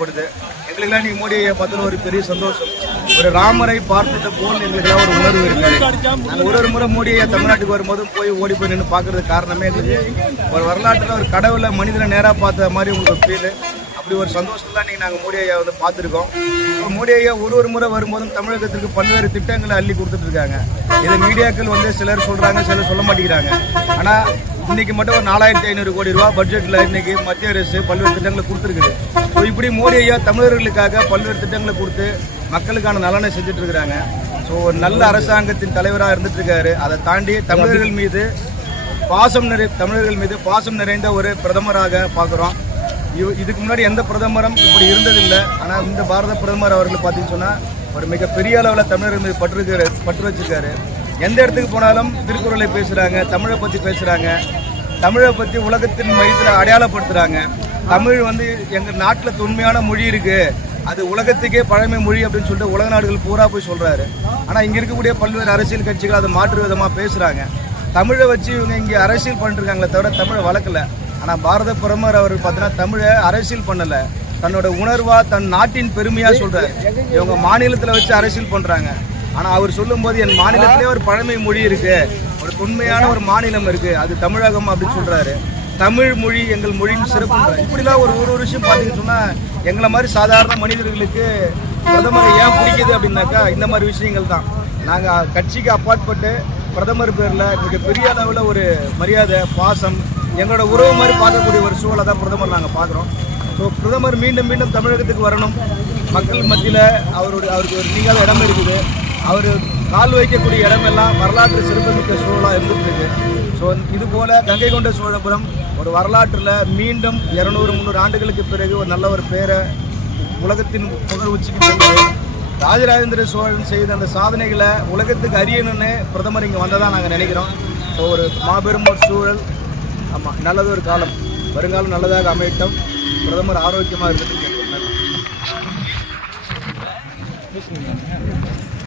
கொடுது எங்களுக்கெல்லாம் நீங்க மோடி ஐயா ஒரு பெரிய சந்தோஷம். ஒரு ராமரை பார்த்தது போல் எங்களுக்கெல்லாம் ஒரு உணர்வு இருக்கு ஒரு ஒரு முறை மோடி ஐயா தமிழ்நாட்டுக்கு வரும்போது போய் ஓடி போய் நின்று பார்க்கறது காரணமே எங்களுக்கு ஒரு வரலாற்றில் ஒரு கடவுளை மனிதனை நேராக பார்த்த மாதிரி உங்களுக்கு ஃபீல் இப்படி ஒரு சந்தோஷம் தான் இன்றைக்கி நாங்கள் மோடி ஐயா வந்து பார்த்துருக்கோம். மோடி ஐயா ஒரு ஒரு முறை வரும்போதும் தமிழகத்திற்கு பல்வேறு திட்டங்களை அள்ளி கொடுத்துட்டு இருக்காங்க. இதை மீடியாக்கள் வந்து சிலர் சொல்கிறாங்க சிலர் சொல்ல மாட்டேங்கிறாங்க. ஆனால் இன்னைக்கு மட்டும் ஒரு நாலாயிரத்தி ஐநூறு கோடி ரூபா பட்ஜெட்டில் இன்னைக்கு மத்திய அரசு பல்வேறு திட்டங்களை கொடுத்துருக்குது. ஸோ இப்படி மோடி ஐயா தமிழர்களுக்காக பல்வேறு திட்டங்களை கொடுத்து மக்களுக்கான நலனை செஞ்சுட்டு இருக்கிறாங்க. ஸோ ஒரு நல்ல அரசாங்கத்தின் தலைவராக இருந்துட்டு இருக்காரு அதை தாண்டி தமிழர்கள் மீது பாசம் நிறை தமிழர்கள் மீது பாசம் நிறைந்த ஒரு பிரதமராக பார்க்குறோம். இதுக்கு முன்னாடி எந்த பிரதமரும் இப்படி இருந்ததில்லை. ஆனால் இந்த பாரத பிரதமர் அவர்கள் பார்த்தீங்கன்னு சொன்னால் ஒரு மிகப்பெரிய அளவில் தமிழர்கள் மீது பற்று பற்று வச்சிருக்காரு எந்த இடத்துக்கு போனாலும் திருக்குறளை பேசுகிறாங்க தமிழை பற்றி பேசுகிறாங்க தமிழை பற்றி உலகத்தின் மையத்தில் அடையாளப்படுத்துகிறாங்க தமிழ் வந்து எங்கள் நாட்டில் தொன்மையான மொழி இருக்குது அது உலகத்துக்கே பழமை மொழி அப்படின்னு சொல்லிட்டு உலக நாடுகள் பூரா போய் சொல்கிறாரு ஆனால் இங்கே இருக்கக்கூடிய பல்வேறு அரசியல் கட்சிகள் அதை மாற்று விதமாக பேசுகிறாங்க தமிழை வச்சு இவங்க இங்கே அரசியல் பண்ணிருக்காங்களே தவிர தமிழை வளர்க்கல. ஆனால் பாரத பிரதமர் அவர் பார்த்தீங்கன்னா தமிழை அரசியல் பண்ணலை. தன்னோட உணர்வா தன் நாட்டின் பெருமையா சொல்றாரு. இவங்க மாநிலத்தில் வச்சு அரசியல் பண்றாங்க. ஆனால் அவர் சொல்லும்போது என் மாநிலத்திலே ஒரு பழமை மொழி இருக்கு. ஒரு தொன்மையான ஒரு மாநிலம் இருக்கு. அது தமிழகம் அப்படின்னு சொல்றாரு. தமிழ் மொழி எங்கள் மொழியின் சிறப்பு இப்படிலாம் ஒரு ஒரு விஷயம் பார்த்தீங்கன்னு சொன்னால் எங்களை மாதிரி சாதாரண மனிதர்களுக்கு பிரதமரை ஏன் பிடிக்குது அப்படின்னாக்கா இந்த மாதிரி விஷயங்கள் தான். நாங்கள் கட்சிக்கு அப்பாற்பட்டு பிரதமர் பேரில் மிக பெரிய அளவில் ஒரு மரியாதை பாசம் எங்களோட உறவு மாதிரி பார்க்கக்கூடிய ஒரு சூழலை தான் பிரதமர் நாங்கள் பார்க்குறோம். ஸோ பிரதமர் மீண்டும் மீண்டும் தமிழகத்துக்கு வரணும். மக்கள் மத்தியில் அவருடைய அவருக்கு ஒரு நீங்காத இடம் இருக்குது. அவர் கால் வைக்கக்கூடிய இடமெல்லாம் வரலாற்று சிறப்புமிக்க சூழலாக இருந்துருக்கு ஸோ இது போல் கங்கை கொண்ட சோழபுரம் ஒரு வரலாற்றில் மீண்டும் இரநூறு முந்நூறு ஆண்டுகளுக்கு பிறகு ஒரு நல்ல ஒரு பேரை உலகத்தின் புகழ் உச்சிக்கு சென்றது ராஜராஜேந்திர சோழன் செய்த அந்த சாதனைகளை உலகத்துக்கு அறியணும்னு பிரதமர் இங்கே வந்ததாக நாங்கள் நினைக்கிறோம். ஸோ ஒரு மாபெரும் ஒரு சூழல். ஆமாம் நல்லது ஒரு காலம். வருங்காலம் நல்லதாக அமையட்டும். பிரதமர் ஆரோக்கியமாக இருக்கட்டும்